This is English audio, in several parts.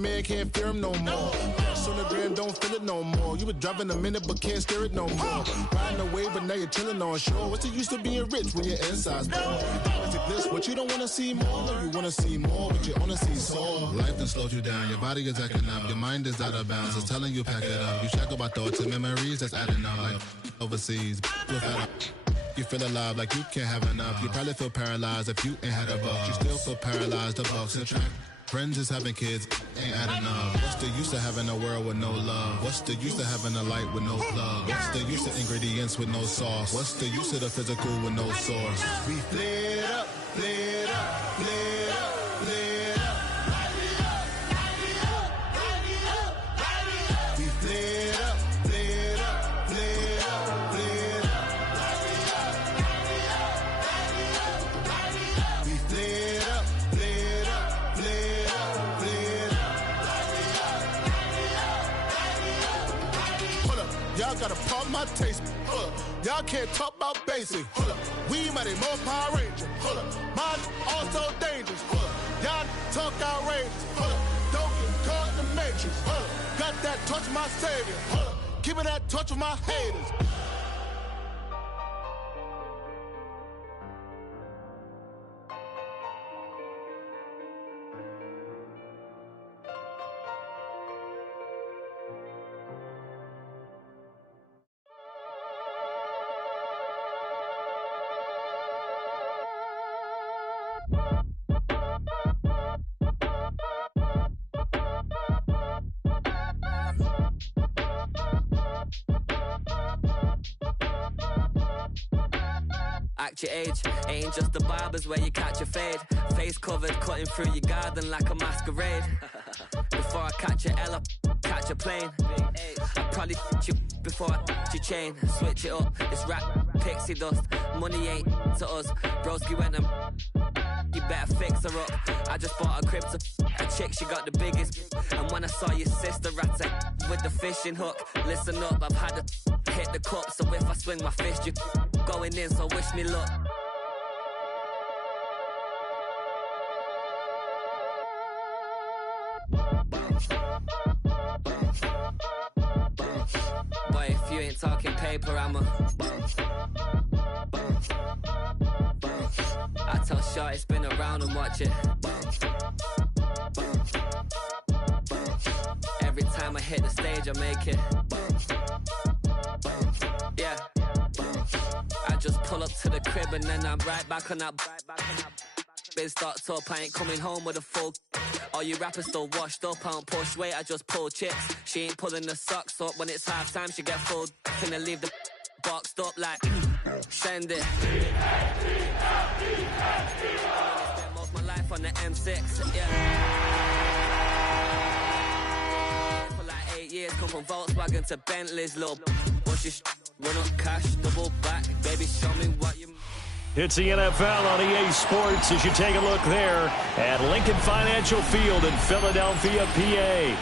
man, can't fear him no more. On the gram, don't feel it no more. You were driving a minute, but can't steer it no more. Riding away, but now you're chilling on shore. What's the use of being rich when your inside's poor? Is it this? What you don't want to see more? No, you want to see more, but you want to see sore. Life done slowed you down. Your body is acting up. Your mind is out of bounds. It's telling you pack it up. You shackle by thoughts and memories that's adding up. Like overseas, you feel alive like you can't have enough. You probably feel paralyzed if you ain't had a buck. You still feel paralyzed. The bucks and track. Friends is having kids, ain't adding up. What's the use of having a world with no love? What's the use of having a light with no plug? What's the use of ingredients with no sauce? What's the use of the physical with no source? We flared up, flared up, flared up, flared up. We flared up, flared up, flared up, flared up. We flared up, flared up, flared up. Y'all gotta pump my taste. Hold up. Y'all can't talk about basic. Hold up. We mighty more Power Ranger. Hold up. Mine also dangerous. Hold up. Y'all talk outrageous. Hold up. Don't get caught in the matrix. Hold up. Got that touch of my savior. Hold up. Keeping that touch with my haters. Act your age, ain't just the barbers where you catch a fade. Face covered, cutting through your garden like a masquerade. Before I catch a L up, catch a plane. I probably you before I your chain. Switch it up, it's rap, pixie dust. Money ain't to us, broski went and you better fix her up. I just bought a crib to a chick, she got the biggest. And when I saw your sister rat with the fishing hook, listen up, I've had to hit the cup. So if I swing my fist, you going in, so wish me luck. Boy, if you ain't talking paper, I'm a I tell Shorty spin around and watch it. Every time I hit the stage, I make it. Yeah. I just pull up to the crib and then I'm right back on that. Biz start up, I ain't coming home with a full. All you rappers still washed up, I don't push weight, I just pull chips. She ain't pulling the socks up, when it's half time she get full. Finna leave the boxed up like send it. Spent most of my life on the M6, yeah. For like 8 years, come from Volkswagen to Bentley's, little. Once you run up cash, double back, baby, show me what you. It's the NFL on EA Sports as you take a look there at Lincoln Financial Field in Philadelphia, PA.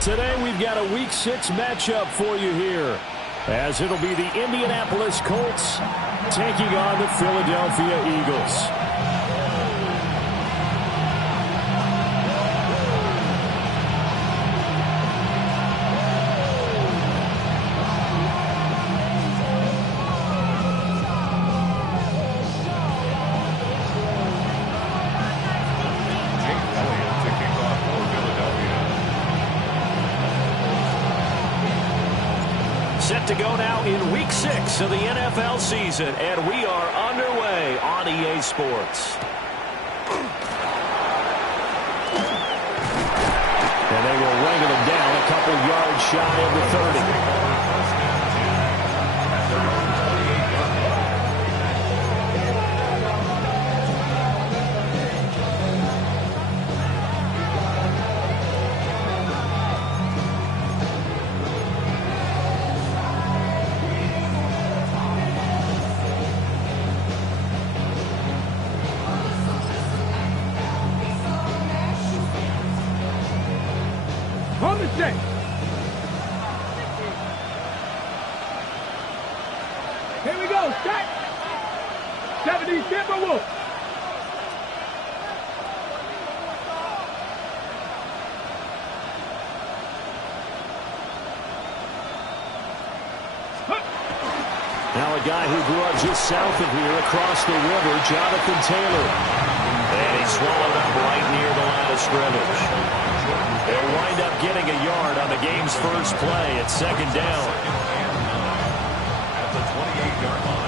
Today we've got a Week 6 matchup for you here, as it'll be the Indianapolis Colts taking on the Philadelphia Eagles. Set to go now in Week 6 of the NFL season, and we are underway on EA Sports. And they will wrangle it down a couple yards shy of the 30. On the set. Here we go. Start. 70 Timberwolves. Now a guy who grew up just south of here across the river, Jonathan Taylor. And he's swallowed up right near the line of scrimmage. They'll wind up getting a yard on the game's first play at second down. At the 28-yard line.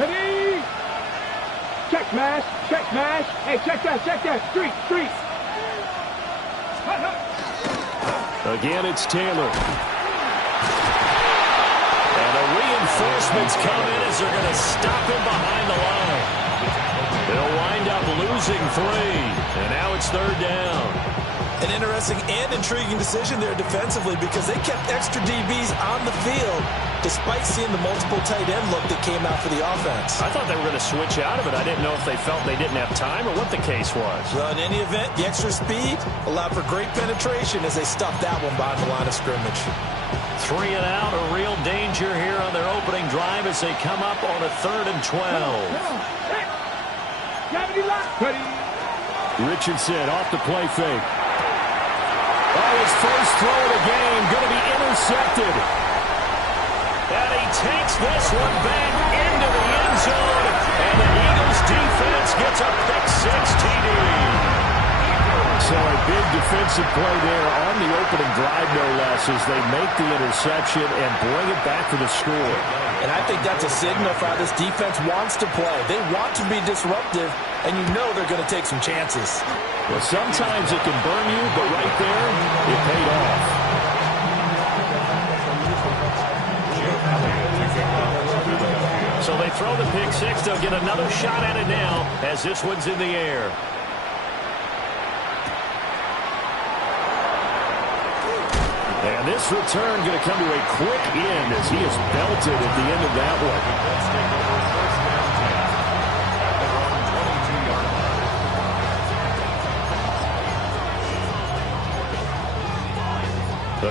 Ready? Check mash, check mash. Hey, check that. Street. Again, it's Taylor. And the reinforcements come in as they're going to stop him behind the line. They'll wind up losing 3, and now it's third down. An interesting and intriguing decision there defensively because they kept extra DBs on the field despite seeing the multiple tight end look that came out for the offense. I thought they were going to switch out of it. I didn't know if they felt they didn't have time or what the case was. Well, in any event, the extra speed allowed for great penetration as they stopped that one behind the line of scrimmage. 3 and out, a real danger here on their opening drive as they come up on a 3rd and 12. Richardson off the play fake. Oh, his first throw of the game going to be intercepted. And he takes this one back into the end zone. And the Eagles defense gets a pick-6 TD. So a big defensive play there on the opening drive, no less, as they make the interception and bring it back for the score. And I think that's a signal for how this defense wants to play. They want to be disruptive, and you know they're going to take some chances. Well, sometimes it can burn you, but right there, it paid off. So they throw the pick-6. They'll get another shot at it now as this one's in the air. And this return going to come to a quick end as he is belted at the end of that one.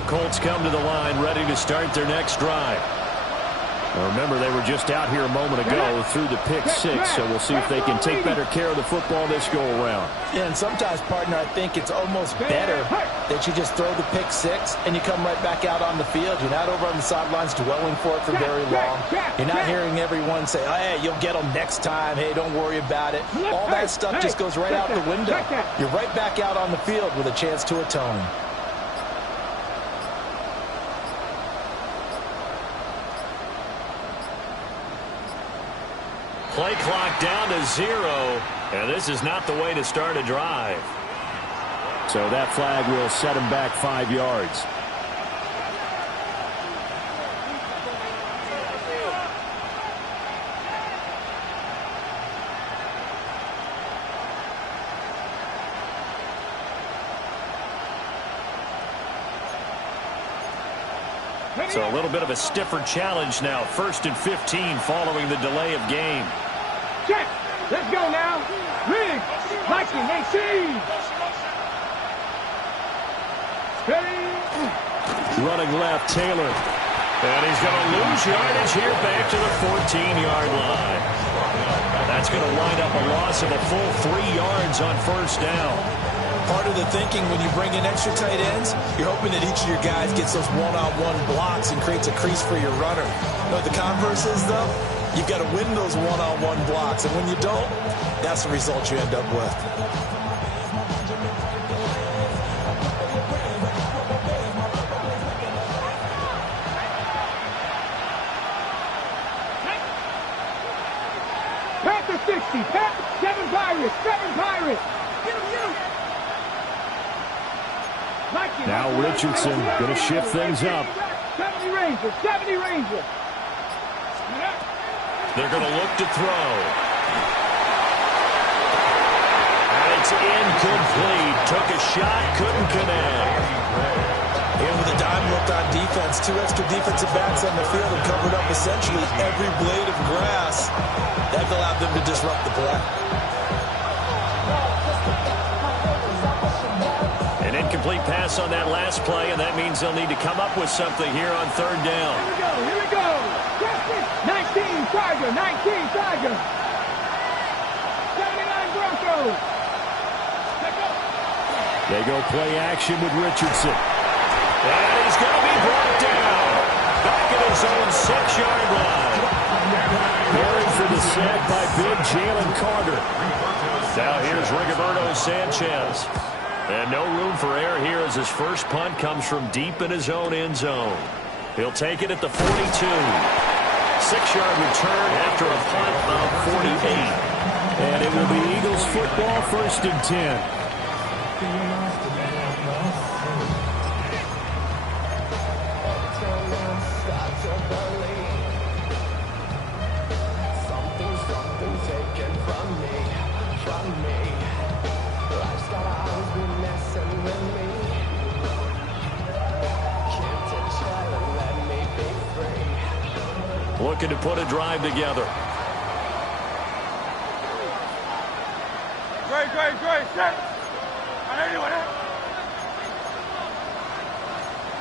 The Colts come to the line ready to start their next drive. Now remember, they were just out here a moment ago through the pick-6, so we'll see if they can take better care of the football this go-around. Yeah, and sometimes, partner, I think it's almost better that you just throw the pick-6 and you come right back out on the field. You're not over on the sidelines dwelling for it for very long. You're not hearing everyone say, oh, hey, you'll get them next time. Hey, don't worry about it. All that stuff just goes right out the window. You're right back out on the field with a chance to atone. Play clock down to 0, and this is not the way to start a drive. So that flag will set him back 5 yards. So a little bit of a stiffer challenge now. 1st and 15 following the delay of game. Check. Let's go now. Riggs. Viking. They see. Ready. Running left, Taylor. And he's going to lose yardage here back to the 14-yard line. That's going to wind up a loss of a full 3 yards on 1st down. Part of the thinking when you bring in extra tight ends, you're hoping that each of your guys gets those one-on-one blocks and creates a crease for your runner. But the converse is, though, you've got to win those one-on-one blocks. And when you don't, that's the result you end up with. Panther 60. 7 Pirates. 7 Pirates. Now Richardson going to shift things up. 70 Rangers. 70 Rangers. They're going to look to throw. And it's incomplete. Took a shot, couldn't connect. And with a dime look on defense, 2 extra defensive backs on the field have covered up essentially every blade of grass. That allowed them to disrupt the play. An incomplete pass on that last play, and that means they'll need to come up with something here on 3rd down. Here we go. 19 Tiger. 19 Tiger. 79 Broncos. Let's go. They go play action with Richardson. And he's going to be brought down. Back at his own 6-yard line. Carried for the sack by big Jalen Carter. Now here's Rigoberto Sanchez. And no room for error here as his first punt comes from deep in his own end zone. He'll take it at the 42. 6-yard return after a punt of 48. And it will be Eagles football, 1st and 10. Looking to put a drive together. Great, set.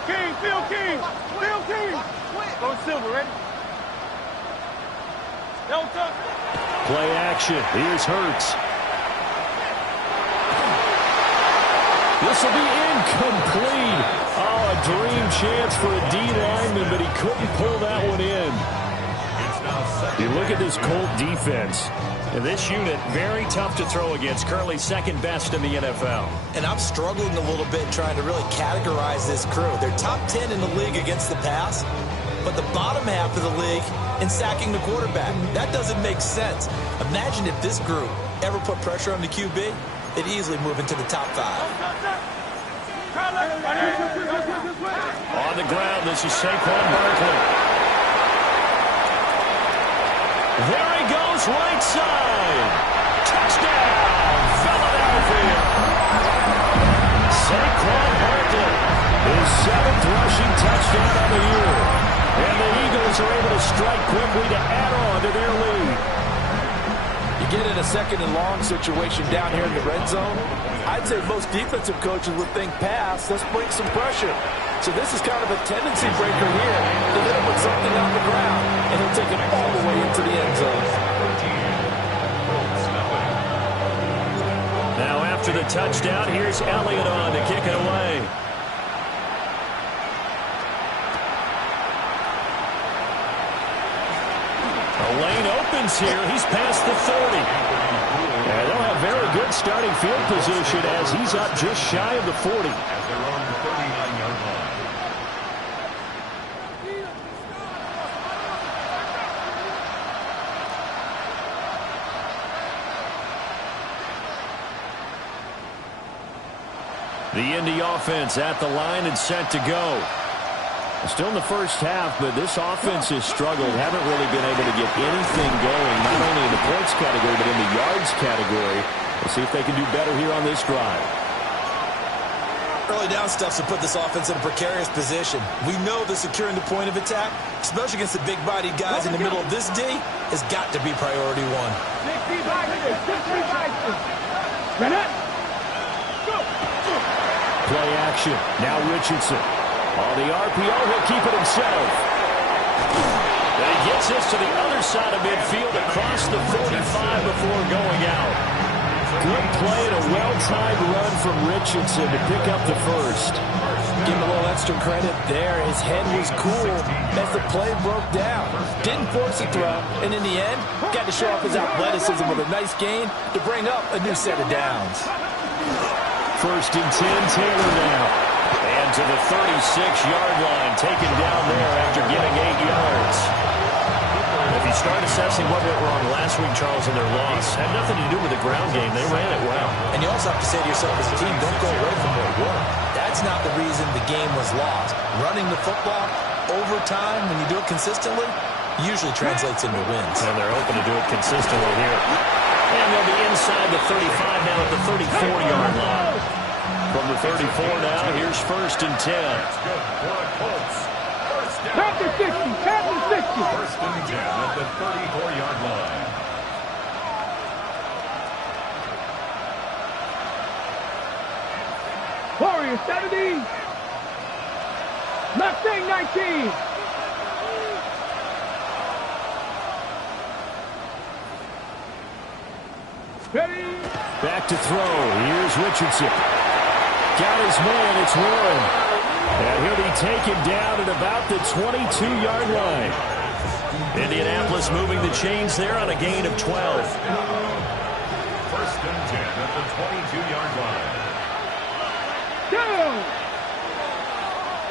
King, Phil King. Go Silver, ready? Play action. Here's Hurts. This will be incomplete. Oh, a dream chance for a D lineman, but he couldn't pull that one in. You look at this Colt defense. And this unit, very tough to throw against. Currently second best in the NFL. And I'm struggling a little bit trying to really categorize this crew. They're top 10 in the league against the pass, but the bottom half of the league in sacking the quarterback. That doesn't make sense. Imagine if this group ever put pressure on the QB, they'd easily move into the top 5. On the ground, this is Saquon Barkley. There he goes, right side. Touchdown, Philadelphia. Saquon Barkley, his 7th rushing touchdown of the year. And the Eagles are able to strike quickly to add on to their lead. You get in a 2nd and long situation down here in the red zone. I'd say most defensive coaches would think pass, let's bring some pressure. So this is kind of a tendency breaker here to hit him with something on the ground, and he'll take it all the way into the end zone. Now after the touchdown, here's Elliott on to kick it away. A lane opens here. He's past the 30. And they'll have very good starting field position as he's up just shy of the 40. The Indy offense at the line and set to go. Still in the first half, but this offense has struggled. Haven't really been able to get anything going, not only in the points category, but in the yards category. We'll see if they can do better here on this drive. Early down stuffs to put this offense in a precarious position. We know that securing the point of attack, especially against the big-bodied guys in the middle of this D, has got to be priority 1. Play action. Now Richardson. On the RPO, he'll keep it himself. And he gets this to the other side of midfield across the 45 before going out. Good play and a well-timed run from Richardson to pick up the first. Give him a little extra credit there. His head was cool as the play broke down. Didn't force a throw, and in the end, got to show off his athleticism with a nice gain to bring up a new set of downs. 1st and 10, Taylor now. And to the 36-yard line, taken down there after getting 8 yards. If you start assessing what went wrong last week, Charles, in their loss, had nothing to do with the ground game. They ran it well. And you also have to say to yourself as a team, don't go away from what worked. That's not the reason the game was lost. Running the football over time, when you do it consistently, usually translates into wins. And they're hoping to do it consistently here. And they'll be inside the 35 now at the 34-yard line. From the 34 now, here's 1st and 10. Tap the 60, tap the 60. 1st and 10 at the 34-yard line. Warriors 70. Mustang 19. Back to throw. Here's Richardson. Got his man. It's Warren. And he'll be taken down at about the 22-yard line. Indianapolis moving the chains there on a gain of 12. First and 10 at the 22-yard line.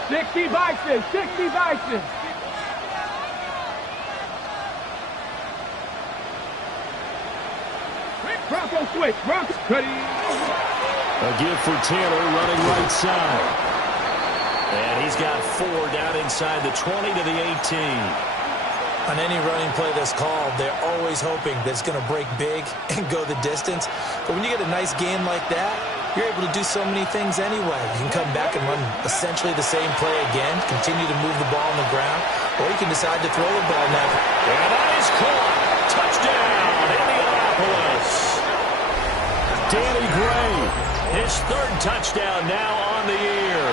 60 Bison, 60 Bison. Bronco switch, Bronco. A give for Taylor running right side. And he's got 4 down inside the 20 to the 18. On any running play that's called, they're always hoping that it's going to break big and go the distance. But when you get a nice gain like that, you're able to do so many things anyway. You can come back and run essentially the same play again, continue to move the ball on the ground, or you can decide to throw the ball now. And that is caught. Touchdown, Indianapolis. Danny Gray, his 3rd touchdown now on the year.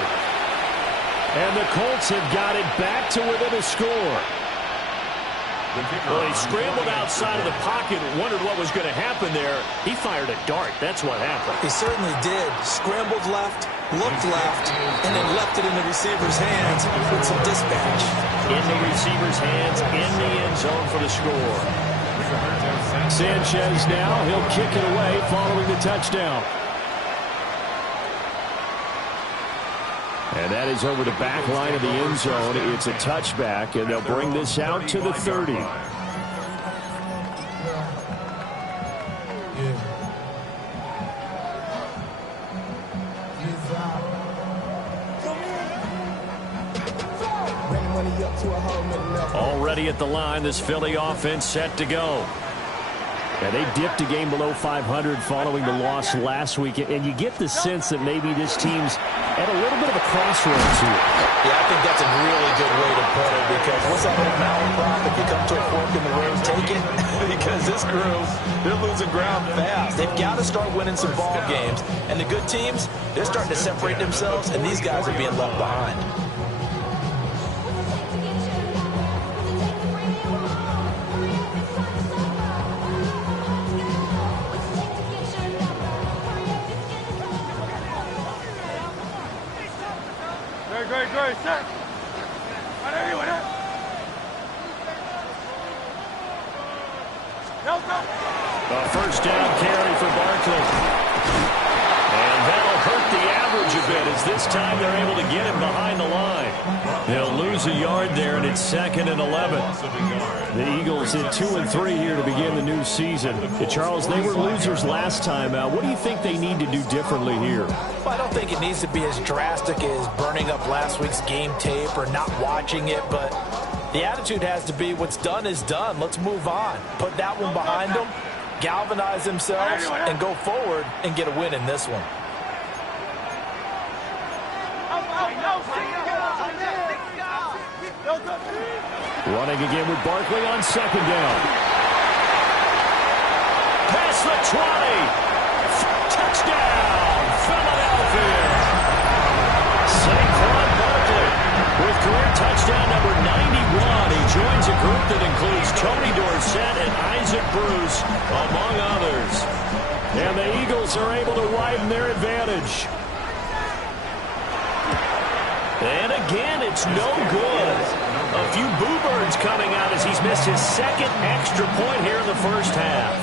And the Colts have got it back to within a score. Well, he scrambled outside of the pocket and wondered what was going to happen there. He fired a dart. That's what happened. He certainly did. Scrambled left, looked left, and then left it in the receiver's hands with some dispatch. In the receiver's hands, in the end zone for the score. Sanchez now, he'll kick it away following the touchdown. And that is over the back line of the end zone. It's a touchback, and they'll bring this out to the 30. Already at the line, this Philly offense set to go. And they dipped a game below 500 following the loss last week. And you get the sense that maybe this team's at a little bit of a crossroads here. Yeah, I think that's a really good way to put it, because what's that old mountain prophet? You come to a fork in the road, take it. Because this crew, they're losing ground fast. They've got to start winning some ball games. And the good teams, they're starting to separate themselves, and these guys are being left behind. Great, set. A first down carry for Barkley. And that'll hurt the average a bit, as this time they're able to get him behind the line. They'll lose a yard there, and it's 2nd and 11. The Eagles at 2-3 here to begin the new season. Charles, they were losers last time out. What do you think they need to do differently here? Well, I don't think it needs to be as drastic as burning up last week's game tape or not watching it, but the attitude has to be what's done is done. Let's move on. Put that one behind them, galvanize themselves, and go forward and get a win in this one. Running again with Barkley on 2nd down. Past the 20. Touchdown, Philadelphia. Saquon Barkley with career touchdown number 91. He joins a group that includes Tony Dorsett and Isaac Bruce, among others. And the Eagles are able to widen their advantage. And again, it's no good. A few boo birds coming out as he's missed his 2nd extra point here in the first half.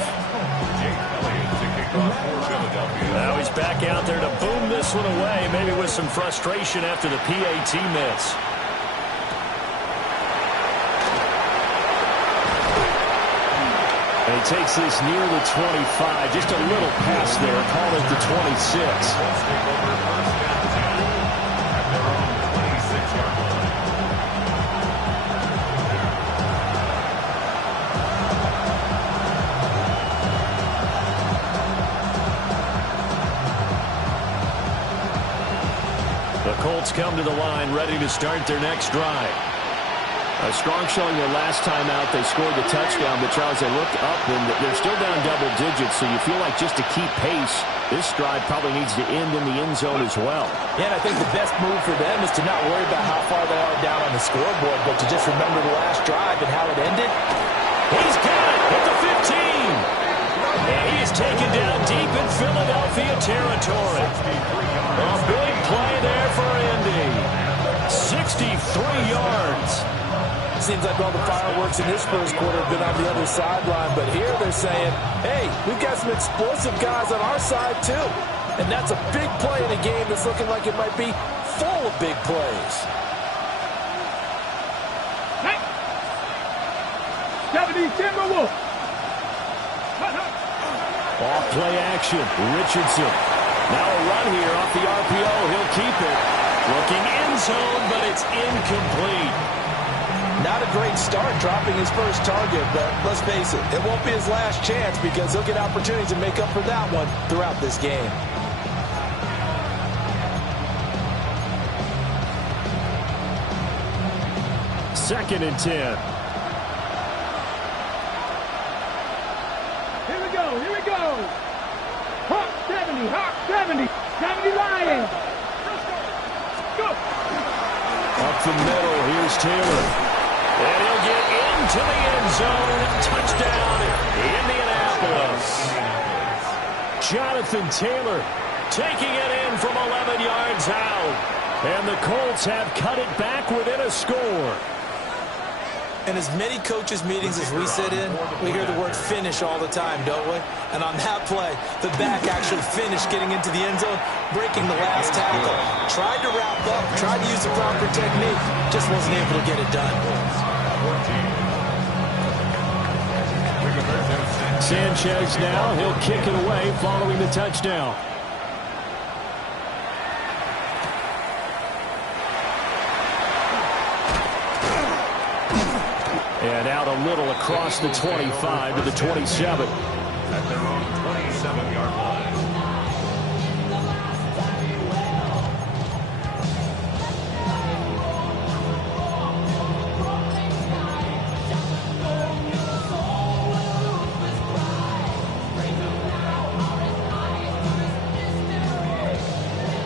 Now he's back out there to boom this one away, maybe with some frustration after the PAT miss. And he takes this near the 25, just a little past there, call it the 26. The Colts come to the line, ready to start their next drive. A strong showing their last time out. They scored the touchdown, but Charles, they looked up, and they're still down double digits, so you feel like just to keep pace, this drive probably needs to end in the end zone as well. Yeah, and I think the best move for them is to not worry about how far they are down on the scoreboard, but to just remember the last drive and how it ended. He's got it at the 15. And he is taken down deep in Philadelphia territory. A big play there for Indy. 63 yards. Seems like all the fireworks in this first quarter have been on the other sideline, but here they're saying, hey, we've got some explosive guys on our side too. And that's a big play in a game that's looking like it might be full of big plays. 70 Timberwolves. Off play action. Richardson. Now a run here off the RPO. He'll keep it. Looking end zone, but it's incomplete. Not a great start dropping his first target, but let's face it, it won't be his last chance because he'll get opportunities to make up for that one throughout this game. Second and 10. Here we go, here we go. Hawk 70, Hawk 70, 70 Lions. Go. Up the middle, here's Taylor. And he'll get into the end zone. Touchdown, Indianapolis. Jonathan Taylor taking it in from 11 yards out. And the Colts have cut it back within a score. In as many coaches' meetings as we sit in, we hear the word finish all the time, don't we? And on that play, the back actually finished getting into the end zone, breaking the last tackle. Tried to wrap up, tried to use the proper technique, just wasn't able to get it done. Sanchez now, he'll kick it away following the touchdown. And out a little across the 25 to the 27. At their own 27-yard line.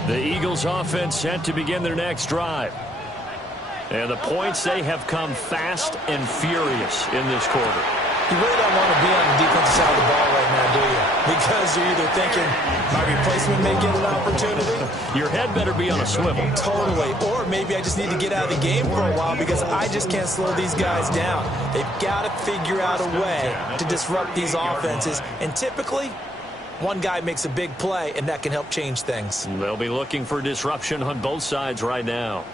The Eagles offense set to begin their next drive. And the points, they have come fast and furious in this quarter. You really don't want to be on the defensive side of the ball right now, do you? Because you're either thinking, my replacement may get an opportunity. Your head better be on a swivel. Totally. Or maybe I just need to get out of the game for a while because I just can't slow these guys down. They've got to figure out a way to disrupt these offenses. And typically, one guy makes a big play, and that can help change things. They'll be looking for disruption on both sides right now.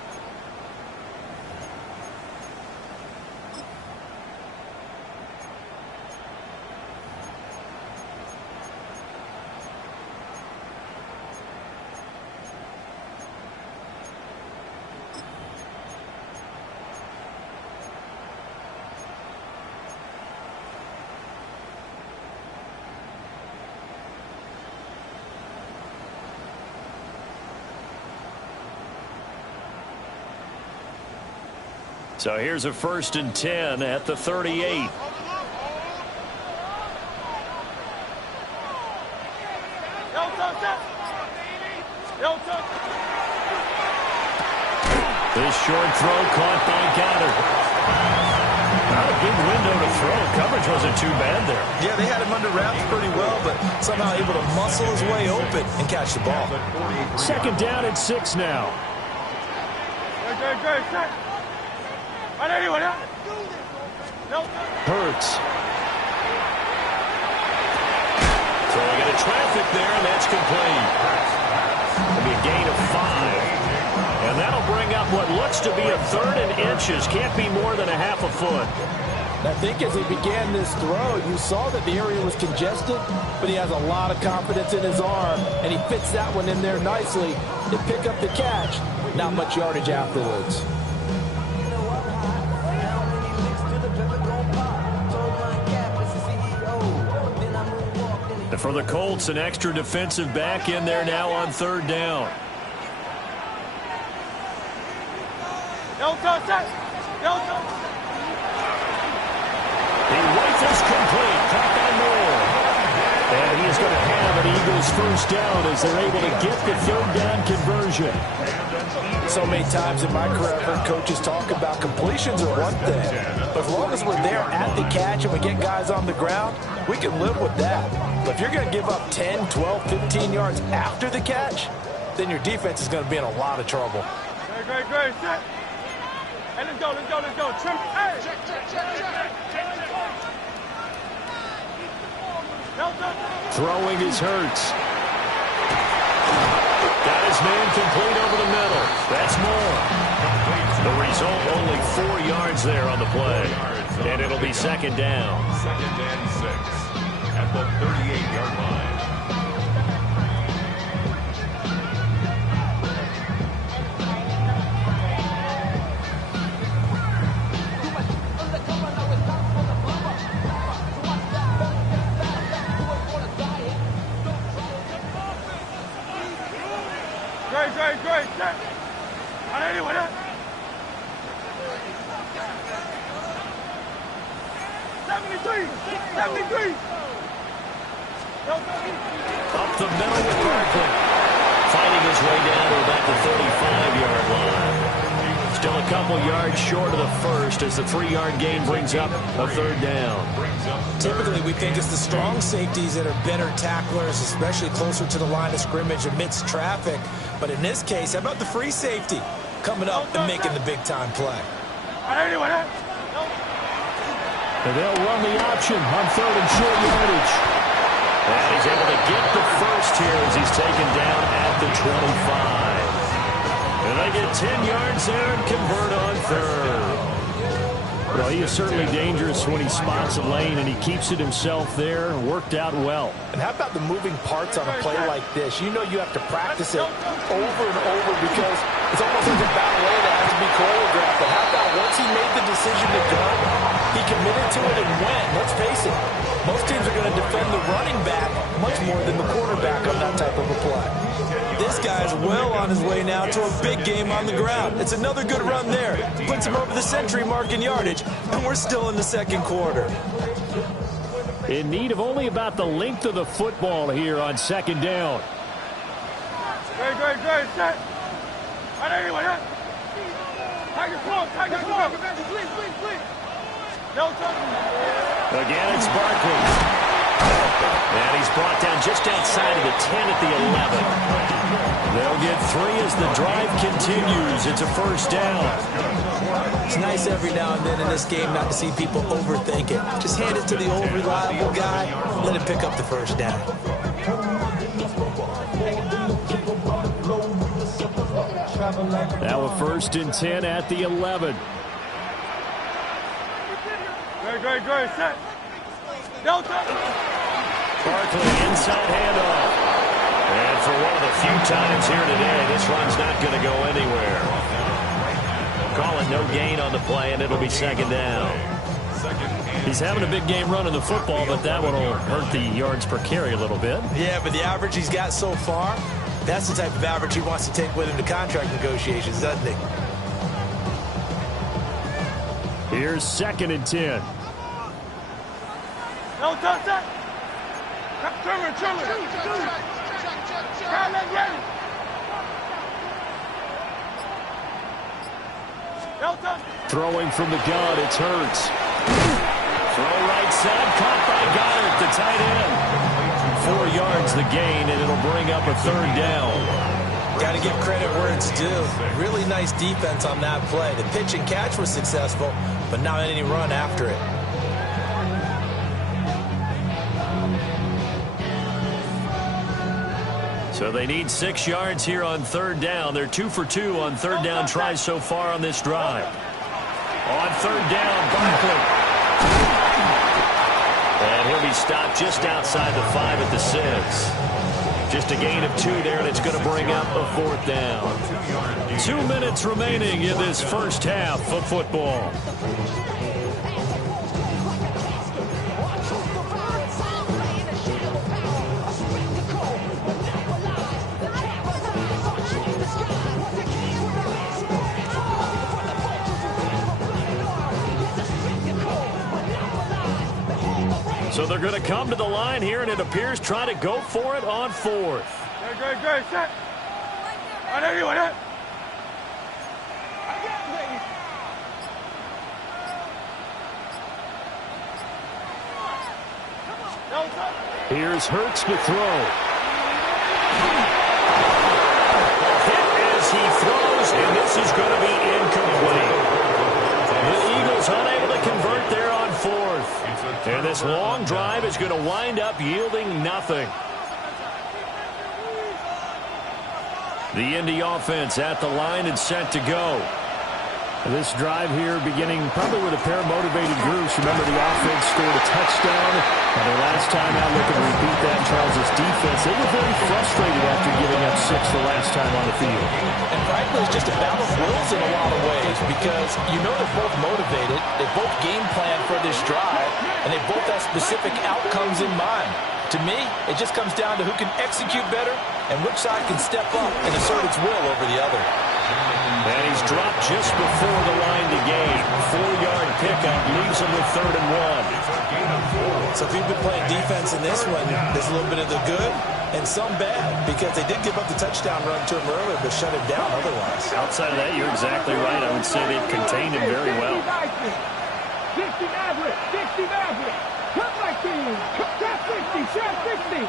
So here's a 1st and 10 at the 38. This short throw caught by Goddard. Not a big window to throw. Coverage wasn't too bad there. Yeah, they had him under wraps pretty well, but somehow able to muscle his way open and catch the ball. 2nd down and 6 now. Hurts. Throwing into traffic there, and that's complete. It'll be a gain of 5. And that'll bring up what looks to be a 3rd and inches. Can't be more than a half a foot. I think as he began this throw, you saw that the area was congested, but he has a lot of confidence in his arm, and he fits that one in there nicely to pick up the catch. Not much yardage afterwards. And for the Colts, an extra defensive back in there now on 3rd down. He rifles complete. Caught by Moore. And he is going to have an Eagles 1st down as they're able to get the 3rd down conversion. So many times in my career, I've heard coaches talk about completions are one thing. But as long as we're there at the catch and we get guys on the ground, we can live with that. But if you're going to give up 10, 12, 15 yards after the catch, then your defense is going to be in a lot of trouble. Great. Set. Hey, let's go. Trim. Hey. Throwing is Hurts. Got his man complete over the middle. That's more. The result, only 4 yards there on the play. And it'll be second down. Second and 6 at the 38-yard line. Great. Set. I know you with it. 73. Up the middle with Barkley. Fighting his way down to about the 35-yard line. Still a couple yards short of the first as the 3-yard gain brings up a third down. Typically, we think it's the strong safeties that are better tacklers, especially closer to the line of scrimmage amidst traffic. But in this case, how about the free safety coming up and making the big-time play? And they'll run the option on third and short yardage. And he's able to get the first here as he's taken down at the 25. And they get 10 yards there and convert on third. Well, he is certainly dangerous when he spots a lane, and he keeps it himself there. Worked out well. And how about the moving parts on a play like this? You know you have to practice it over and over because it's almost like a ballet that has to be choreographed. But how about once he made the decision to go, he committed to it and went. Let's face it, most teams are going to defend the running back much more than the quarterback on that type of a play. This guy's well on his way now to a big game on the ground. It's another good run there. Puts him over the century mark in yardage, and we're still in the second quarter. In need of only about the length of the football here on second down. Great. Set. I know you with it. Take it slow. Please. No touch. Again, it's Barkley. And he's brought down just outside of the 10 at the 11. They'll get 3 as the drive continues. It's a first down. It's nice every now and then in this game not to see people overthink it. Just hand it to the old reliable guy, let him pick up the first down. Now a first and 10 at the 11. Great. Set. No touch. Barkley, inside handoff. And for one of the few times here today, this run's not going to go anywhere. Call it no gain on the play, and it'll be second down. He's having a big game running the football, but that one will hurt the yards per carry a little bit. Yeah, but the average he's got so far, that's the type of average he wants to take with him to contract negotiations, doesn't he? Here's second and 10. No touch. Trim it. Throwing from the gun, it's Hurts. Throw right side, caught by Goddard, the tight end. 4 yards the gain, and it'll bring up a third down. Got to give credit where it's due. Really nice defense on that play. The pitch and catch was successful, but not any run after it. So they need 6 yards here on third down. They're 2 for 2 on third down tries so far on this drive. On third down, Barkley. And he'll be stopped just outside the 5 at the 6. Just a gain of 2 there, and it's going to bring up a fourth down. 2 minutes remaining in this first half of football. So they're going to come to the line here, and it appears try to go for it on fourth. Great. Set. I know you with it. Here's Hurts to throw. as he throws, and this is going to be incomplete. The Eagles unable to convert there on fourth. And this long drive is going to wind up yielding nothing. The Indy offense at the line and set to go. This drive here beginning probably with a pair of motivated groups. Remember, the offense scored a touchdown. And their last time out, looking to repeat that, Charles' defense, they were very frustrated after giving up 6 the last time on the field. And frankly, it's just a battle of wills in a lot of ways because you know they're both motivated. They both game plan for this drive, and they both have specific outcomes in mind. To me, it just comes down to who can execute better and which side can step up and assert its will over the other. And he's dropped just before the line to gain. 4-yard pickup leaves him with 3rd and 1. So if you've been playing defense in this one, there's a little bit of the good and some bad because they did give up the touchdown run to him earlier but shut him down otherwise. Outside of that, you're exactly right. I would say they've contained him very well. 60 average, 60 average. Cut my team. Shot 60, shot 60.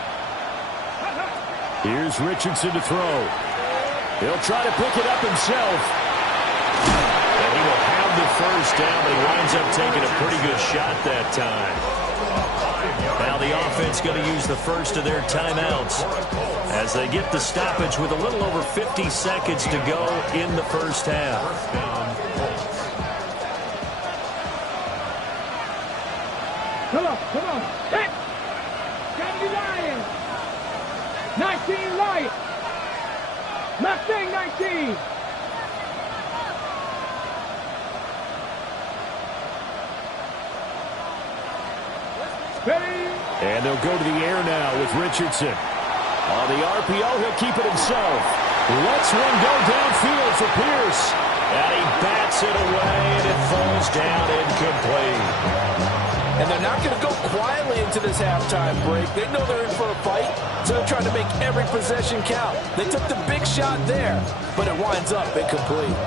Here's Richardson to throw. He'll try to pick it up himself. And he will have the first down, but he winds up taking a pretty good shot that time. Now the offense going to use the first of their timeouts as they get the stoppage with a little over 50 seconds to go in the first half. Come on. Hit. 70 Lions. 19 Lions. Mustang 19. Ready. And they'll go to the air now with Richardson. On the RPO, he'll keep it himself. Lets one go downfield for Pierce. And he bats it away, and it falls down incomplete. And they're not going to go quietly into this halftime break. They know they're in for a fight, so they're trying to make every possession count. They took the big shot there, but it winds up incomplete.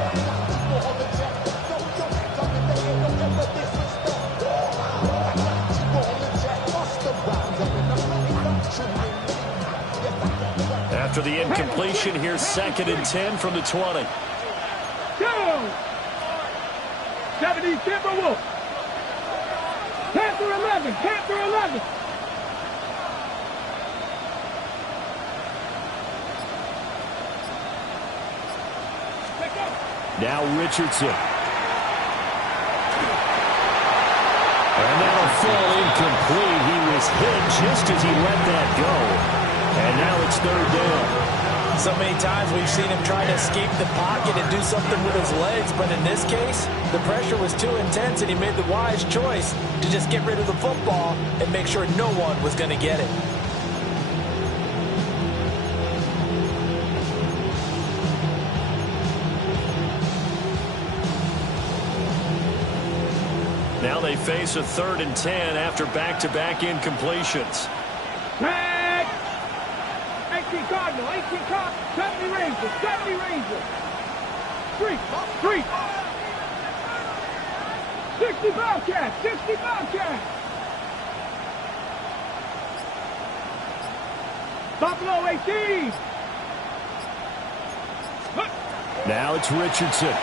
After the incompletion, here's 2nd and 10 from the 20. Go! 70 Timberwolves. Panther 11, Panther 11. Now Richardson. And that'll fall incomplete. He was hit just as he let that go. And now it's 3rd down. So many times we've seen him try to escape the pocket and do something with his legs, but in this case, the pressure was too intense and he made the wise choice to just get rid of the football and make sure no one was going to get it. Now they face a 3rd and 10 after back-to-back incompletions. Tag! 18 Cardinal, 18 Cardinal, 70 Rangers, 70 Rangers. 3. 60 Bobcats, 60 Bobcats. Buffalo 18. Now it's Richardson.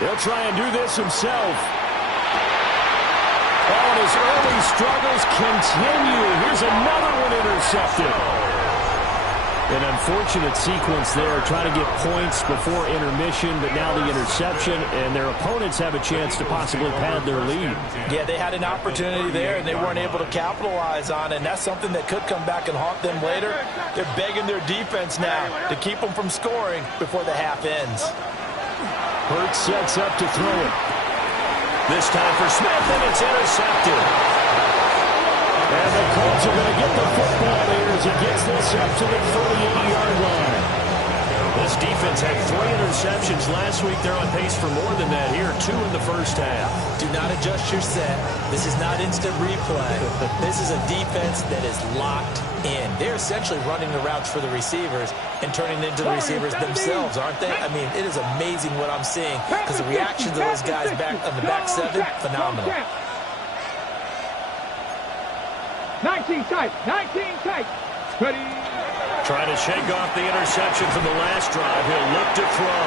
He'll try and do this himself. Oh, and his early struggles continue. Here's another one intercepted. An unfortunate sequence there, trying to get points before intermission, but now the interception, and their opponents have a chance to possibly pad their lead. Yeah, they had an opportunity there, and they weren't able to capitalize on it, and that's something that could come back and haunt them later. They're begging their defense now to keep them from scoring before the half ends. Hurts sets up to throw it. This time for Smith, and it's intercepted. And the Colts are going to get the football here as he gets this up to the 38-yard line. This defense had 3 interceptions last week. They're on pace for more than that here, 2 in the first half. Do not adjust your set. This is not instant replay. This is a defense that is locked in. They're essentially running the routes for the receivers and turning into the receivers themselves, aren't they? I mean, it is amazing what I'm seeing because the reaction to those guys back on the back 7, phenomenal. 19 tight, 19 tight. Ready. Trying to shake off the interception from the last drive. He'll look to throw.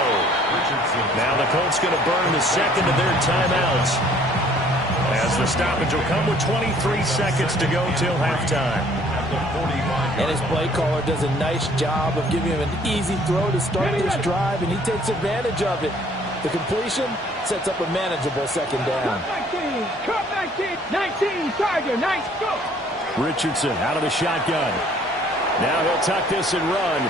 Now the Colts going to burn the second of their timeouts, as the stoppage will come with 23 seconds to go till halftime. And his play caller does a nice job of giving him an easy throw to start this drive, and he takes advantage of it. The completion sets up a manageable second down. 19, Tiger, nice, go! Richardson out of the shotgun. Now he'll tuck this and run.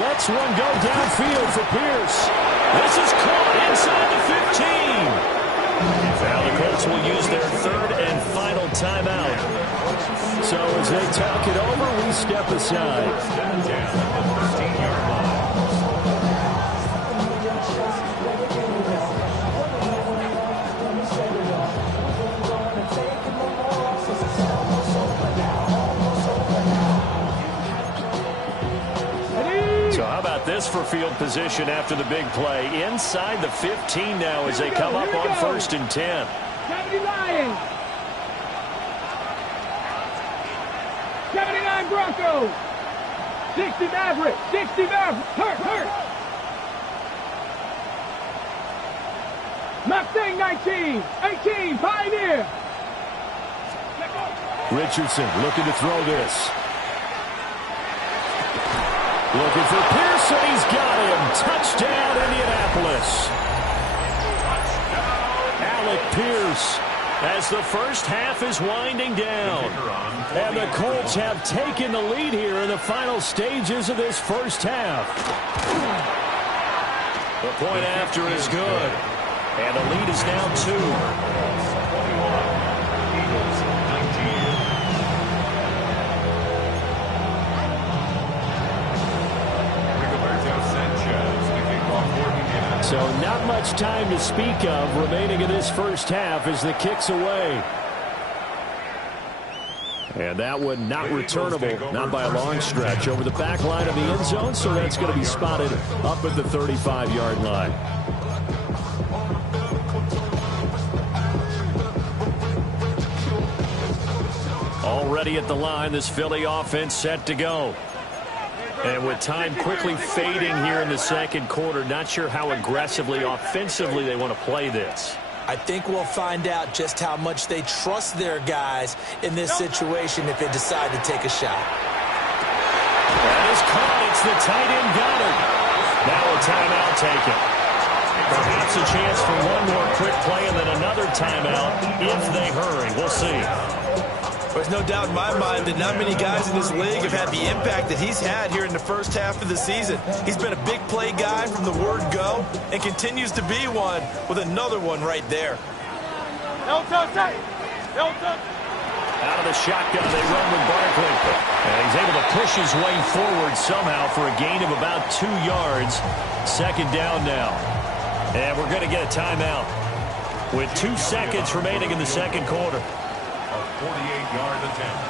Lets one go downfield for Pierce. This is caught inside the 15. Now the Colts will use their third and final timeout. So as they talk it over, we step aside. 13-yard line. This for field position after the big play. Inside the 15 now as they come up on 1st and 10. 70 Lions. 79 Broncos. 60 Mavericks. 60 Mavericks. Hurt. Mustang 19. 18 Pioneer. Richardson looking to throw this. Looking for Pearson. He's got him. Touchdown, Indianapolis. Alec Pierce, as the first half is winding down. And the Colts have taken the lead here in the final stages of this first half. The point after is good. And the lead is now 2. So not much time to speak of remaining in this first half as the kick's away. And that one not returnable, not by a long stretch, over the back line of the end zone, so that's going to be spotted up at the 35-yard line. Already at the line, this Philly offense set to go. And with time quickly fading here in the second quarter, not sure how aggressively, offensively they want to play this. I think we'll find out just how much they trust their guys in this situation if they decide to take a shot. That is caught. It's the tight end Goddard. Now a timeout taken. Perhaps a chance for one more quick play and then another timeout if they hurry. We'll see. There's no doubt in my mind that not many guys in this league have had the impact that he's had here in the first half of the season. He's been a big play guy from the word go and continues to be one with another one right there. Out of the shotgun, they run with Barkley. And he's able to push his way forward somehow for a gain of about 2 yards. Second down now. And we're going to get a timeout with 2 seconds remaining in the second quarter. 48-yard attempt.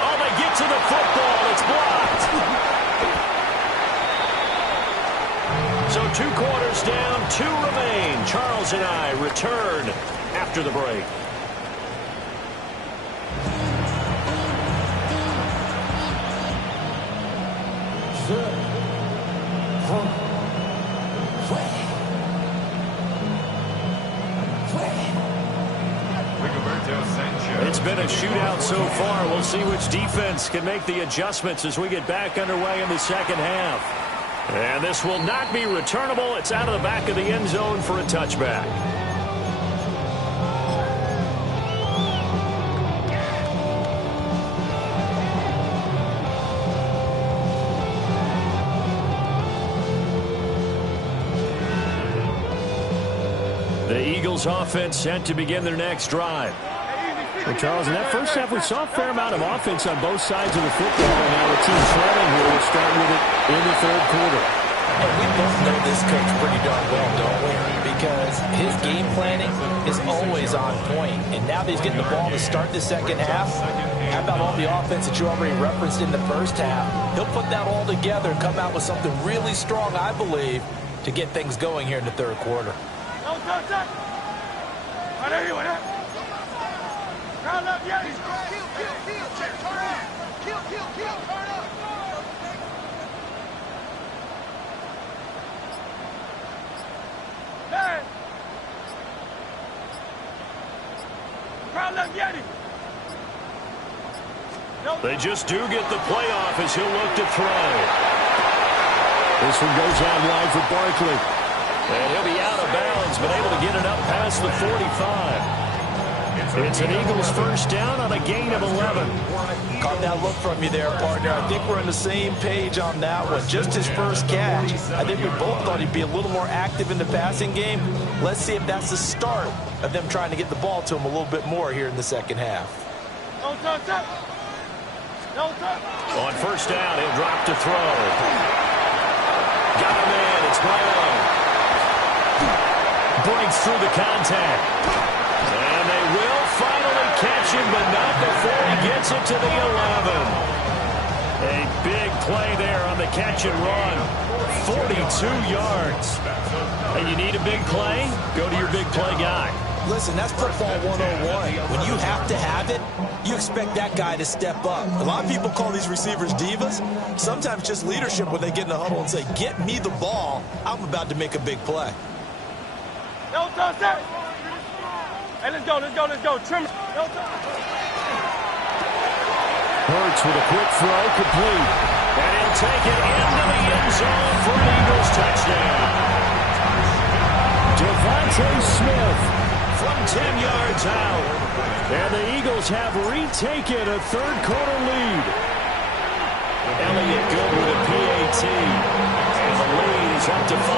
Oh, they get to the football. It's blocked. So 2 quarters down, 2 remain. Charles and I return after the break. It's been a shootout so far. We'll see which defense can make the adjustments as we get back underway in the second half. And this will not be returnable. It's out of the back of the end zone for a touchback. The Eagles offense set to begin their next drive. Well, Charles, in that first half, we saw a fair amount of offense on both sides of the football. And now the team trailing here will start with it in the third quarter. And we both know this coach pretty darn well, don't we? Because his game planning is always on point. And now that he's getting the ball to start the second half, how about all the offense that you already referenced in the first half? He'll put that all together and come out with something really strong, I believe, to get things going here in the third quarter. up, yeah. Kill, turn up. Man. Crowd left Yeti. They just do get the playoff as he'll look to throw. This one goes out wide for Barkley. And he'll be out of bounds, but able to get it up past the 45. It's an Eagles first down on a gain of 11. Caught that look from you there, partner. I think we're on the same page on that one. Just his first catch. I think we both thought he'd be a little more active in the passing game. Let's see if that's the start of them trying to get the ball to him a little bit more here in the second half. Don't touch it. Don't touch. On first down, he'll drop to throw. Got him in. It's Brown. Breaks through the contact. And they will finally catch him, but not before he gets it to the 11. A big play there on the catch and run. 42 yards. And you need a big play? Go to your big play guy. Listen, that's football 101. When you have to have it, you expect that guy to step up. A lot of people call these receivers divas. Sometimes just leadership when they get in the huddle and say, get me the ball. I'm about to make a big play. Don't touch that. Hey, let's go. Trim it. Don't touch. Hurts with a quick throw, complete. And he'll take it into the end zone for an Eagles touchdown. Devontae Smith from 10 yards out. And the Eagles have retaken a third-quarter lead. Elliott good with a PAT. And the lead is up to 5.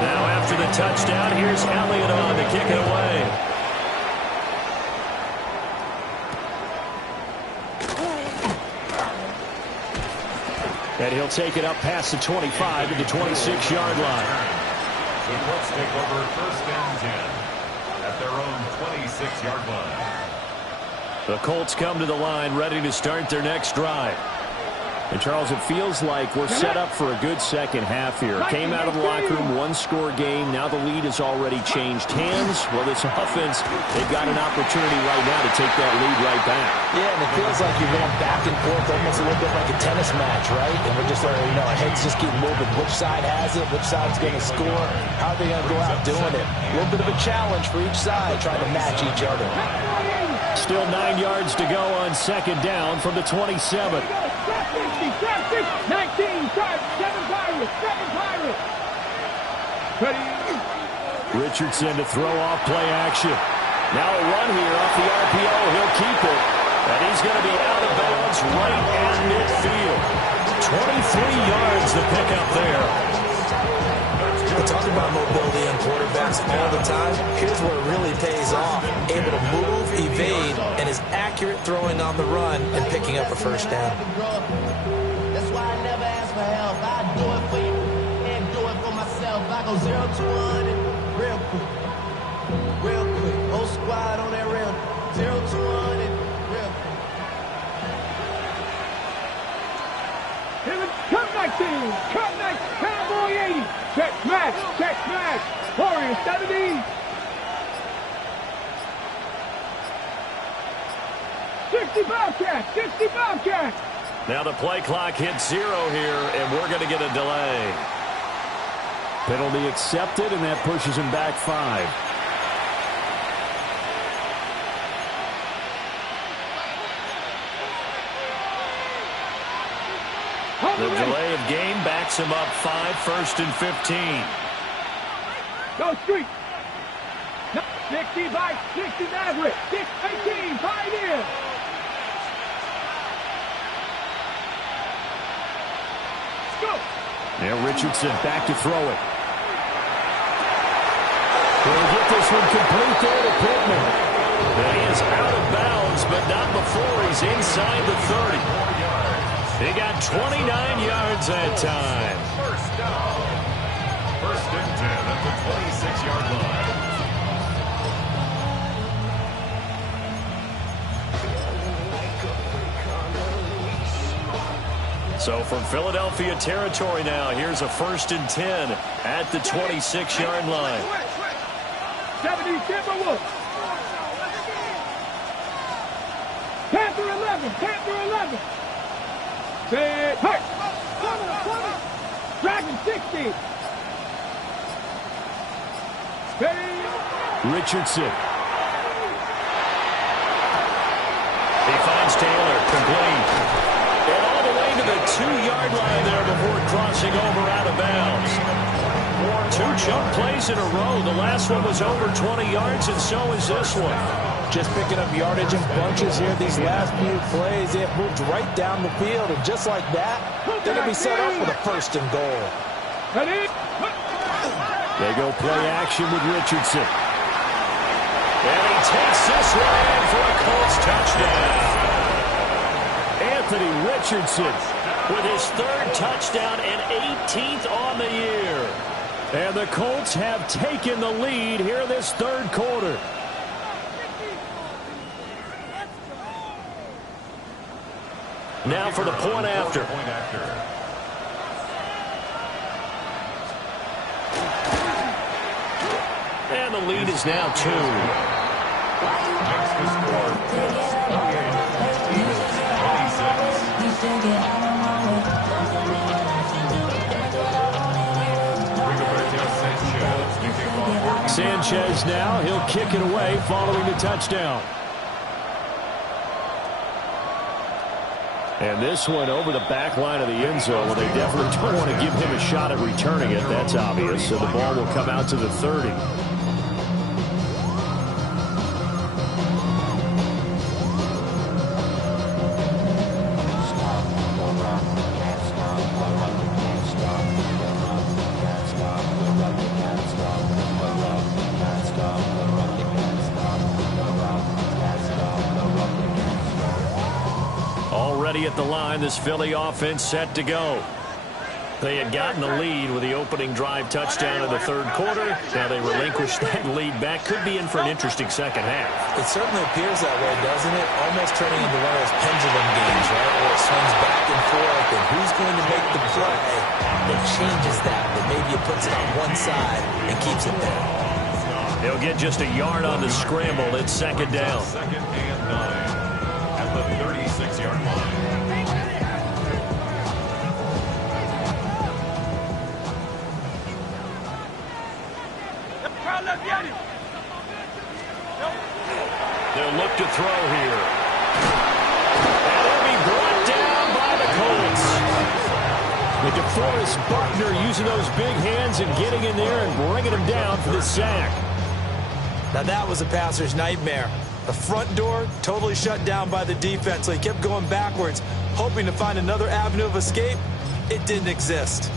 Now after the touchdown, here's Elliott on to kick it away. And he'll take it up past the 25 to the 26-yard line. The Colts take over first and 10 at their own 26-yard line. The Colts come to the line ready to start their next drive. And, Charles, it feels like we're set up for a good second half here. Came out of the locker room, one-score game. Now the lead has already changed hands. Well, this offense, they've got an opportunity right now to take that lead right back. Yeah, and it feels like you're going back and forth almost a little bit like a tennis match, right? And we're just, our heads just keep moving. Which side has it? Which side's going to score? How are they going to go out doing it? A little bit of a challenge for each side trying to match each other. Still 9 yards to go on second down from the 27. 19, 7 Pirates. Richardson to throw off play action. Now a run here off the RPO. He'll keep it. And he's going to be out of bounds right at midfield. 23 yards to pick up there. We talk about mobility on quarterbacks all the time. Here's where it really pays off. Able to move, evade, and is accurate throwing on the run and picking up a first down. That's why I never ask for help. I do it for you and do it for myself. I go 0 to 100 real quick. Real quick. Whole squad on that real. 0 to 100 real quick. Cut 19. Cut 19. Cowboy 80. Check smash. Warriors 70. 60 Bobcats. Now the play clock hits 0 here, and we're going to get a delay. Penalty accepted, and that pushes him back 5. The delay of game backs him up 5, 1st and 15. Go street. 60 Maverick. 6-18. Pioneer. Go. Now Richardson back to throw it. He'll get this one complete there to Pittman. And he is out of bounds, but not before he's inside the 30. He got 29 yards that time. First down. First and 10 at the 26-yard line. So from Philadelphia territory now, here's a 1st and 10 at the 26-yard line. 70 Timberwolves. Panther 11. Panther 11. Say, hey. Dragon 60. Richardson. He finds Taylor, complete. And all the way to the 2-yard line there before crossing over out of bounds. 2 jump plays in a row. The last one was over 20 yards, and so is this one. Just picking up yardage in bunches here. These last few plays, they have moved right down the field. And just like that, they're going to be set up with a 1st and goal. They go play action with Richardson. And he takes this one in for a Colts touchdown. Anthony Richardson with his 3rd touchdown and 18th on the year. And the Colts have taken the lead here this 3rd quarter. Now for the point after. And the lead is now 2. Makes the score 26. Sanchez now, he'll kick it away following the touchdown. And this one over the back line of the end zone. Well, they definitely don't want to give him a shot at returning it. That's obvious. So the ball will come out to the 30. Already at the line, this Philly offense set to go. They had gotten the lead with the opening drive touchdown in the 3rd quarter. Now they relinquish that lead back. Could be in for an interesting second half. It certainly appears that way, doesn't it? Almost turning into one of those pendulum games, right? Where it swings back and forth, and who's going to make the play that changes that maybe it puts it on one side and keeps it there. They'll get just a yard on the scramble. It's 2nd down. 2nd and 9 at the 36-yard line. They'll look to throw here. And it'll be brought down by the Colts. The DeForest Buckner using those big hands and getting in there and bringing him down for the sack. Now that was a passer's nightmare. The front door totally shut down by the defense, so he kept going backwards, hoping to find another avenue of escape. It didn't exist.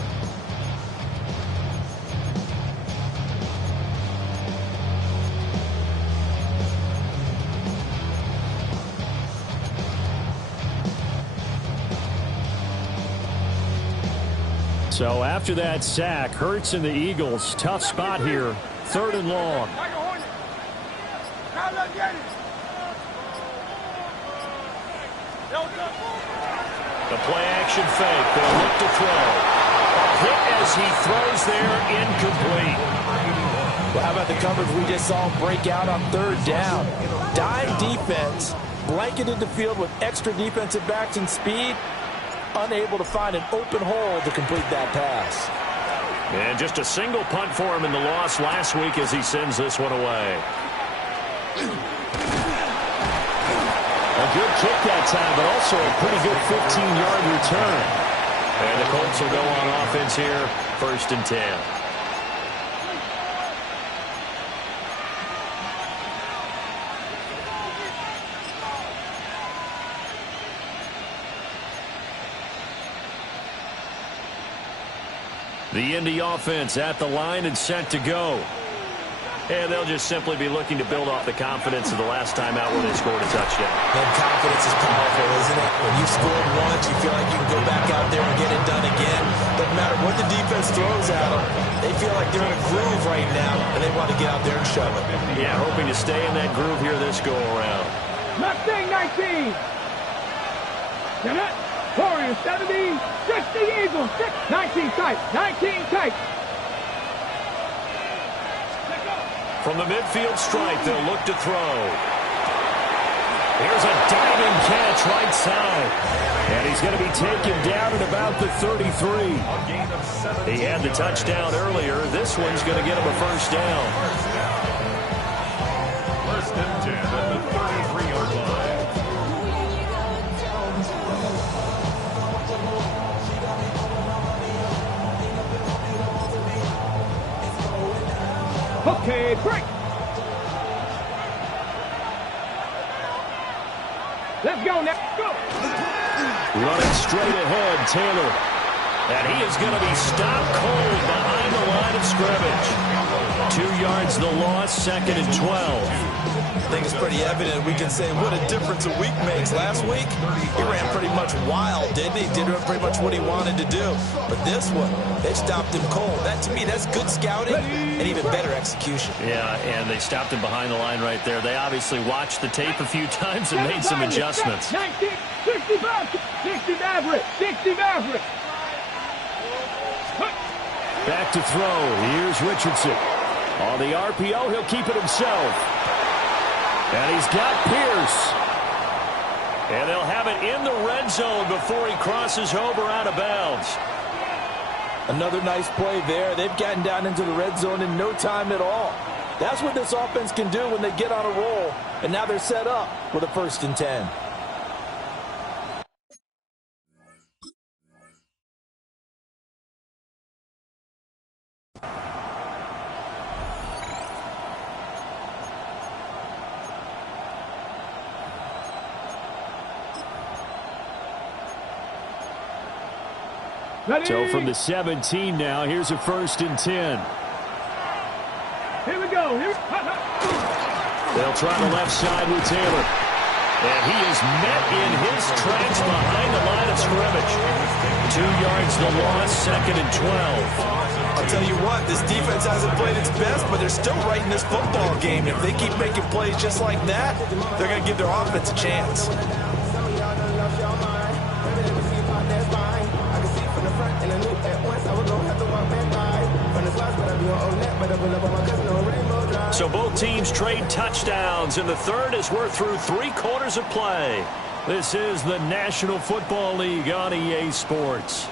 So after that sack, Hurts and the Eagles, tough spot here, 3rd and long. The play action fake, they'll look to throw. A hit as he throws there, incomplete. Well, how about the coverage we just saw him break out on 3rd down? Dime defense, blanketed the field with extra defensive backs and speed, unable to find an open hole to complete that pass. And just a single punt for him in the loss last week as he sends this one away. A good kick that time, but also a pretty good 15-yard return. And the Colts will go on offense here, 1st and 10. The Indy offense at the line and set to go. And they'll just simply be looking to build off the confidence of the last time out where they scored a touchdown. And confidence is powerful, isn't it? When you've scored once, you feel like you can go back out there and get it done again. Doesn't matter what the defense throws at them. They feel like they're in a groove right now, and they want to get out there and show it. Yeah, hoping to stay in that groove here this go-around. Mustang 19. Warriors 70. 60 Eagles. 19 tight. 19 tight. From the midfield stripe, they'll look to throw. Here's a diving catch right side. And he's going to be taken down at about the 33. He had the touchdown earlier. This one's going to get him a first down. First and 10 at the 33-yard line. Okay, break. Let's go now. Go. Running straight ahead, Taylor. And he is going to be stopped cold behind the line of scrimmage. 2 yards the loss, 2nd and 12. I think it's pretty evident. We can say what a difference a week makes. Last week, he ran pretty much wild, didn't he? Did pretty much what he wanted to do. But this one, they stopped him cold. That, to me, that's good scouting and even better execution. Yeah, and they stopped him behind the line right there. They obviously watched the tape a few times and made some adjustments. 19, 65, 60 Maverick, 60 Maverick. Back to throw. Here's Richardson. On the RPO, he'll keep it himself. And he's got Pierce. And they'll have it in the red zone before he crosses over out of bounds. Another nice play there. They've gotten down into the red zone in no time at all. That's what this offense can do when they get on a roll. And now they're set up with a 1st and 10. Ready? So from the 17 now, here's a 1st and 10. Here we go. They'll try the left side with Taylor. And he is met in his tracks behind the line of scrimmage. 2 yards the loss, 2nd and 12. I'll tell you what, this defense hasn't played its best, but they're still right in this football game. If they keep making plays just like that, they're going to give their offense a chance. So both teams trade touchdowns in the third as we're through 3 quarters of play. This is the National Football League on EA Sports.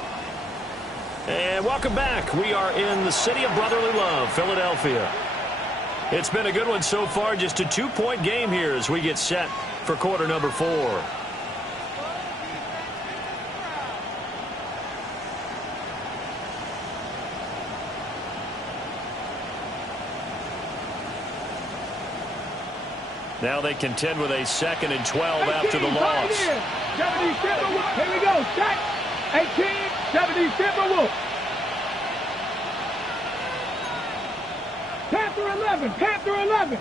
And welcome back. We are in the city of brotherly love, Philadelphia. It's been a good one so far, just a 2-point game here as we get set for quarter number 4. Now they contend with a 2nd and 12 after the loss. 70 Timberwolves. Here we go. Sack. 18. 70 Timberwolves. Panther 11. Panther 11.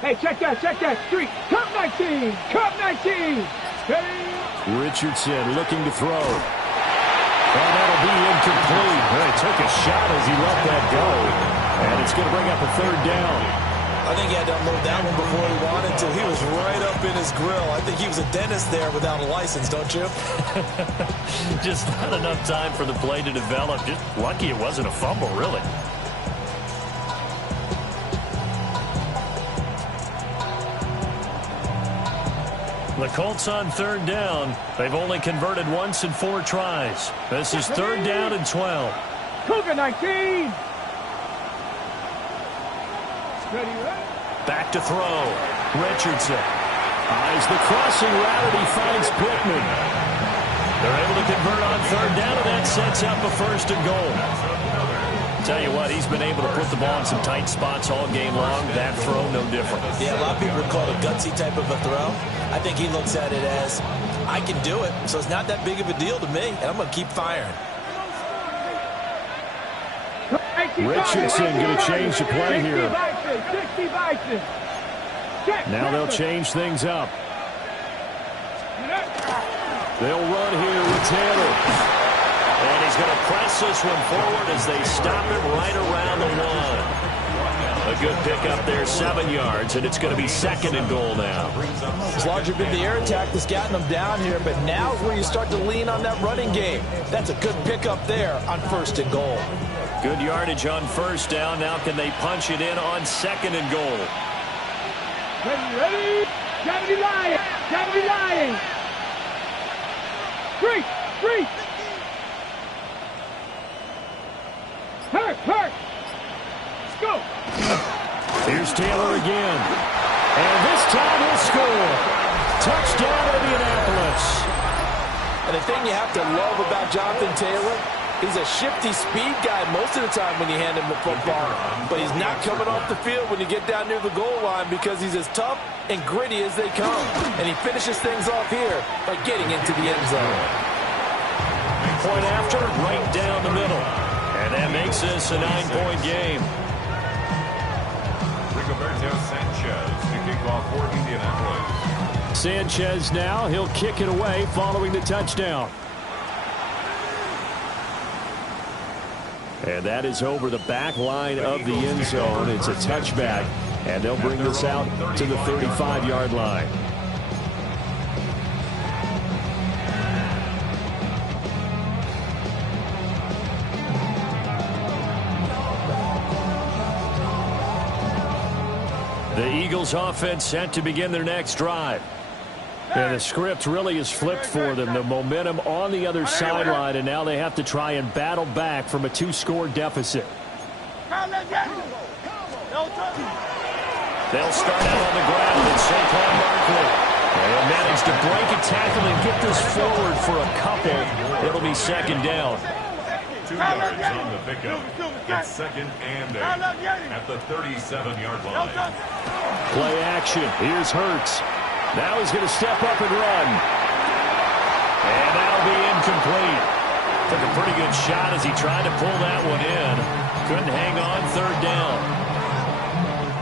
Hey, check that streak. Cup 19. Cup 19. Hey. Richardson looking to throw. And that'll be incomplete. He took a shot as he let that go. And it's going to bring up a 3rd down. I think he had to unload that one before he wanted to. He was right up in his grill. I think he was a dentist there without a license, don't you? Just not enough time for the play to develop. Just lucky it wasn't a fumble, really. The Colts on 3rd down. They've only converted once in 4 tries. This is 3rd down and 12. Cougar 19. Ready, right? Back to throw. Richardson eyes the crossing route, and he finds Pittman. They're able to convert on 3rd down, and that sets up a 1st and goal. Tell you what, he's been able to put the ball in some tight spots all game long. That throw, no different. Yeah, a lot of people would call it a gutsy type of a throw. I think he looks at it as, I can do it, so it's not that big of a deal to me, and I'm going to keep firing. Richardson going to change the play here. Now they'll change things up. They'll run here with Taylor. And he's going to press this one forward as they stop him right around the 1. A good pickup there, 7 yards, and it's going to be 2nd and goal now. It's largely been the air attack that's gotten them down here, but now is where you start to lean on that running game. That's a good pickup there on 1st and goal. Good yardage on first down. Now can they punch it in on second and goal? Ready? 70 Lions! 70 Lions! Three! Hurt! Let's go! Here's Taylor again. And this time he'll score. Touchdown, Indianapolis. And the thing you have to love about Jonathan Taylor, he's a shifty speed guy most of the time when you hand him the football. But he's not coming off the field when you get down near the goal line because he's as tough and gritty as they come. And he finishes things off here by getting into the end zone. Point after, right down the middle. And that makes this a 9-point game. Rigoberto Sanchez to kick off for Indianapolis. Sanchez now, he'll kick it away following the touchdown. And that is over the back line of the end zone. It's a touchback, and they'll bring this out to the 35-yard line. The Eagles offense set to begin their next drive. And the script really is flipped for them. The momentum on the other sideline, and now they have to try and battle back from a 2-score deficit. They'll start out on the ground with Saquon Barkley. And manage to break a tackle and get this forward for a couple. It'll be second down. 2 yards on the pickup. It's second and 8 at the 37-yard line. Play action. Here's Hurts. Now he's going to step up and run. And that'll be incomplete. Took a pretty good shot as he tried to pull that one in. Couldn't hang on third down.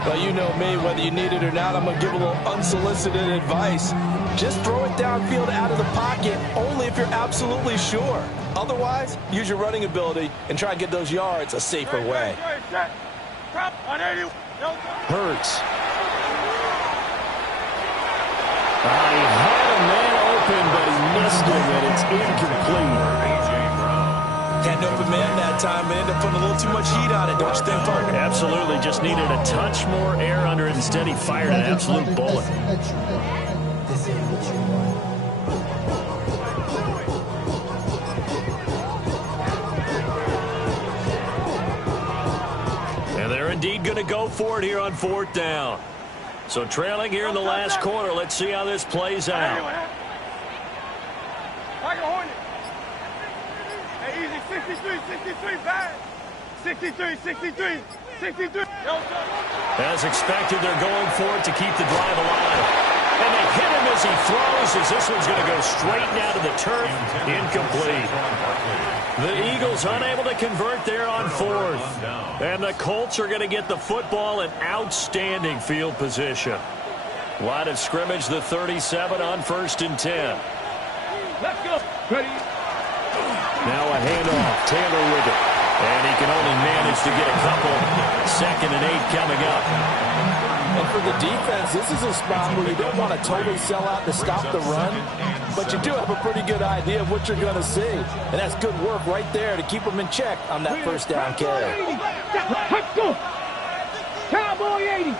Well, you know me, whether you need it or not, I'm going to give a little unsolicited advice. Just throw it downfield out of the pocket, only if you're absolutely sure. Otherwise, use your running ability and try and get those yards a safer way. Hurts. He had a man open, but he missed him, and it's incomplete. Had an open man that time, but ended up putting a little too much heat on it, don't you think, partner? Absolutely. Just needed a touch more air under it. Instead, he fired an absolute bullet. And they're indeed going to go for it here on fourth down. So trailing here in the last quarter. Let's see how this plays out. Easy, 63, bad. 63. As expected, they're going for it to keep the drive alive. And they hit him as he throws, as this one's going to go straight down to the turf. Incomplete. The Eagles unable to convert there on fourth. And the Colts are going to get the football in outstanding field position. Line of scrimmage, the 37 on 1st and 10. Let's go. Ready. Now a handoff. Taylor with it. And he can only manage to get a couple. 2nd and 8 coming up. And for the defense, this is a spot where you don't want to totally sell out to stop the run, but you do have a pretty good idea of what you're going to see. And that's good work right there to keep them in check on that first down carry. Let's go. Cowboy 80.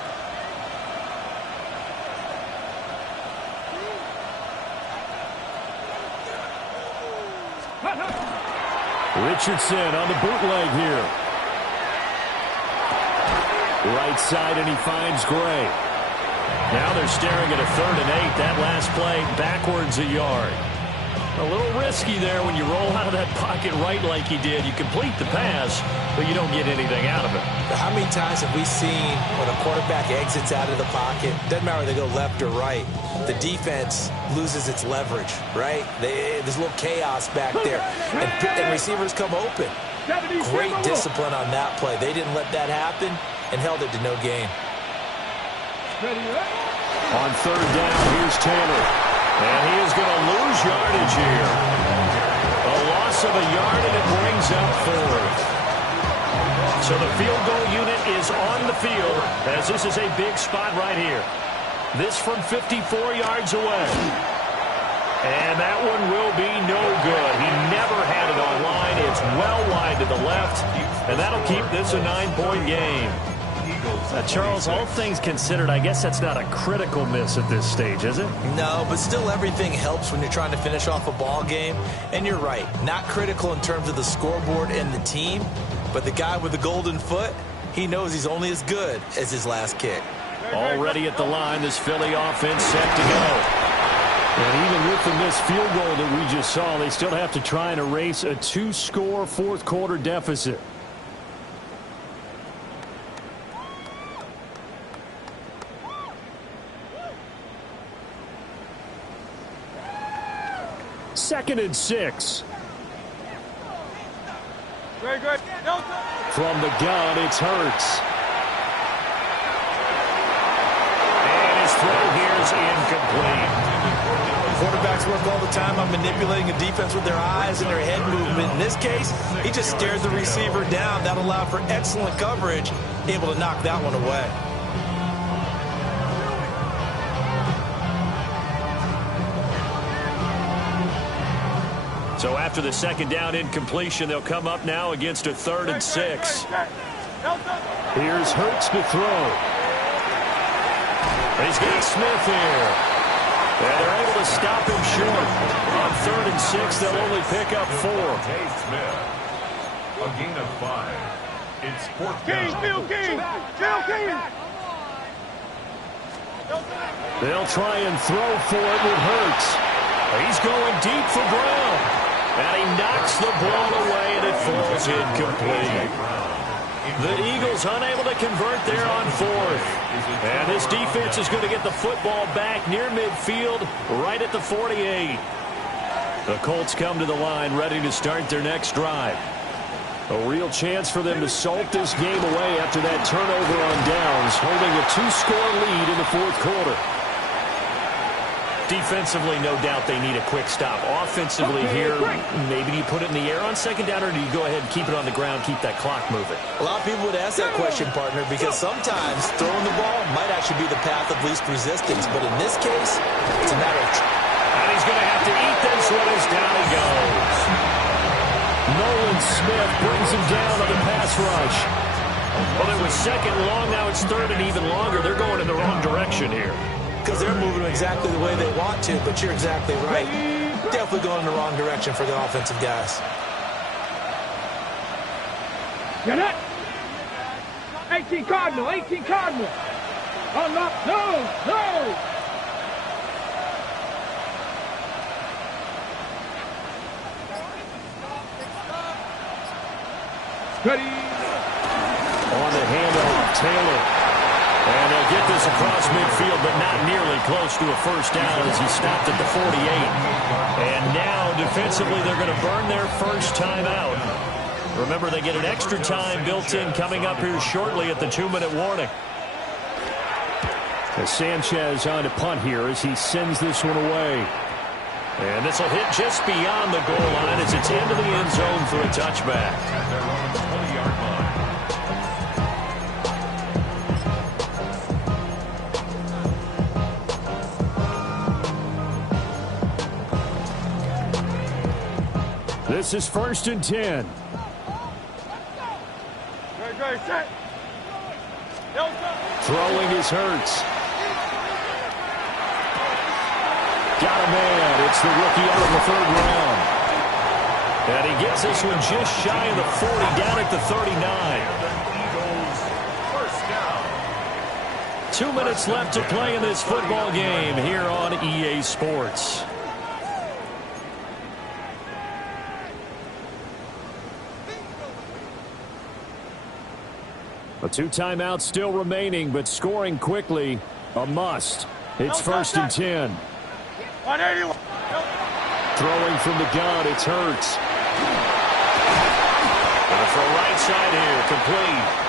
Richardson on the bootleg here. Right side, and he finds Gray. Now they're staring at a 3rd and 8. That last play backwards a yard. A little risky there when you roll out of that pocket right like he did. You complete the pass, but you don't get anything out of it. How many times have we seen when a quarterback exits out of the pocket, doesn't matter whether they go left or right, the defense loses its leverage, right? There's a little chaos back there, and receivers come open. Great discipline on that play. They didn't let that happen and held it to no gain. On 3rd down, here's Taylor. And he is going to lose yardage here. A loss of a yard, and it brings up 4th. So the field goal unit is on the field, as this is a big spot right here. This from 54 yards away. And that one will be no good. He never had it on line. It's well wide to the left. And that'll keep this a 9-point game. Charles, all things considered, I guess that's not a critical miss at this stage, is it? No, but still everything helps when you're trying to finish off a ball game. And you're right, not critical in terms of the scoreboard and the team, but the guy with the golden foot, he knows he's only as good as his last kick. Already at the line, this Philly offense set to go. And even with the missed field goal that we just saw, they still have to try and erase a 2-score fourth-quarter deficit. Second and 6. Very good. From the gun, it's Hurts. And his throw here is incomplete. Quarterbacks work all the time on manipulating a defense with their eyes and their head movement. In this case, he just stared the receiver down. That allowed for excellent coverage, able to knock that one away. So after the second down incompletion, they'll come up now against a 3rd and 6. Here's Hurts to throw. He's got Smith here. And they're able to stop him short. On 3rd and 6, they'll only pick up 4. Smith. A gain of 5. It's 4th down. They'll try and throw for it with Hurts. He's going deep for Brown. And he knocks the ball away, and it falls incomplete. The Eagles unable to convert there on 4th. And this defense is going to get the football back near midfield, right at the 48. The Colts come to the line, ready to start their next drive. A real chance for them to salt this game away after that turnover on downs, holding a 2-score lead in the 4th quarter. Defensively, no doubt they need a quick stop. Offensively here, maybe do you put it in the air on second down, or do you go ahead and keep it on the ground, keep that clock moving? A lot of people would ask that question, partner, because sometimes throwing the ball might actually be the path of least resistance. But in this case, it's a matter of... And he's going to have to eat this one as down he goes. Nolan Smith brings him down on the pass rush. Well, it was second long, now it's 3rd and even longer. They're going in the wrong direction here. Because they're moving exactly the way they want to, but you're exactly right. Definitely going in the wrong direction for the offensive guys. Get it? 18 Cardinal, 18 Cardinal. Oh, no. Ready. On the handoff, Taylor. And they'll get this across midfield, but not nearly close to a first down as he stopped at the 48. And now, defensively, they're going to burn their first time out. Remember, they get an extra time built in coming up here shortly at the 2-minute warning. As Sanchez on to punt here as he sends this one away. And this will hit just beyond the goal line as it's into the end zone for a touchback. They're on the 20-yard line. This is 1st and 10. Throwing his Hurts. Got a man. It's the rookie out of the 3rd round. And he gets this one just shy of the 40, down at the 39. 2 minutes left to play in this football game here on EA Sports. A 2 timeouts still remaining, but scoring quickly, a must. It's 1st and 10. 181. Throwing from the gun, it's Hurts. And for right side here, complete.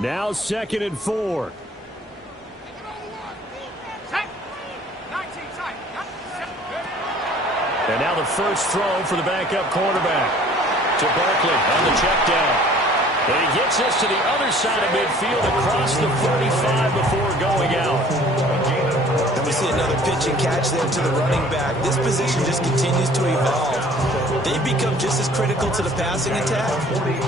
Now 2nd and 4. the first throw for the backup quarterback. To Barkley on the check down. And he gets this to the other side of midfield across the 45 before going out. And we see another pitch and catch there to the running back. This position just continues to evolve. They've become just as critical to the passing attack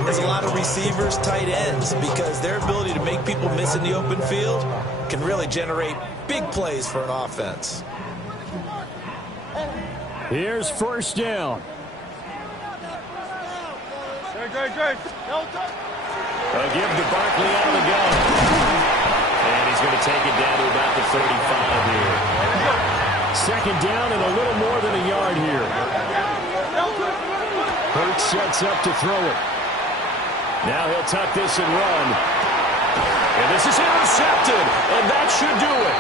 as a lot of receivers, tight ends, because their ability to make people miss in the open field can really generate big plays for an offense. Here's first down. A give to Barkley out of the gun. And he's going to take it down to about the 35 here. Second down and a little more than a yard here. Hurts sets up to throw it. Now he'll tuck this and run. And this is intercepted. And that should do it.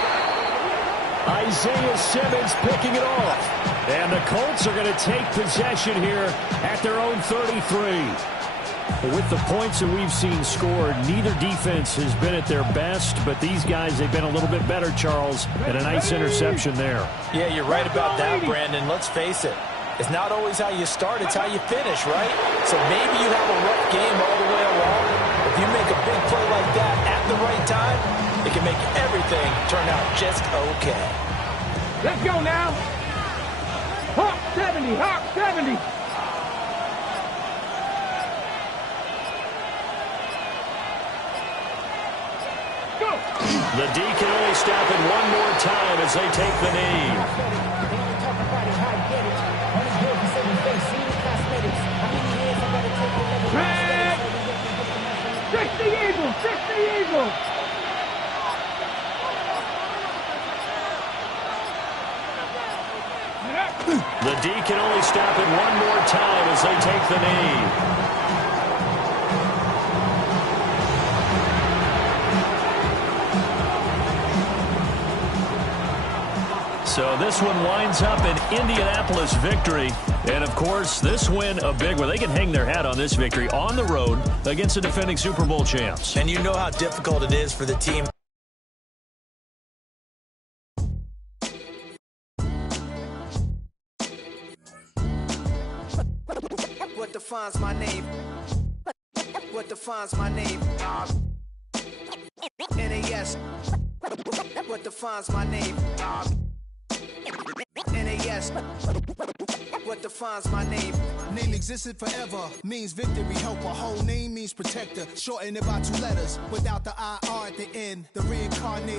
Isaiah Simmons picking it off. And the Colts are going to take possession here at their own 33. With the points that we've seen scored, neither defense has been at their best, but these guys, they've been a little bit better, Charles, and a nice interception there. Yeah, you're right about that, Brandon. Let's face it. It's not always how you start, it's how you finish, right? So maybe you have a rough game all the way along. If you make a big play like that at the right time, it can make everything turn out just okay. Let's go now. Hawk 70, Hawk 70. The D can only stop it one more time as they take the knee. Fix the Eagles! Fix the Eagles! The D can only stop it one more time as they take the knee. So this one winds up an Indianapolis victory. And, of course, this win a big one. They can hang their hat on this victory on the road against the defending Super Bowl champs. And you know how difficult it is for the team. What defines my name? What defines my name? NAS. What defines my name? NAS. What defines my name? Name existed forever, means victory, helper. Whole name means protector. Shorten it by 2 letters, without the IR at the end. The reincarnated.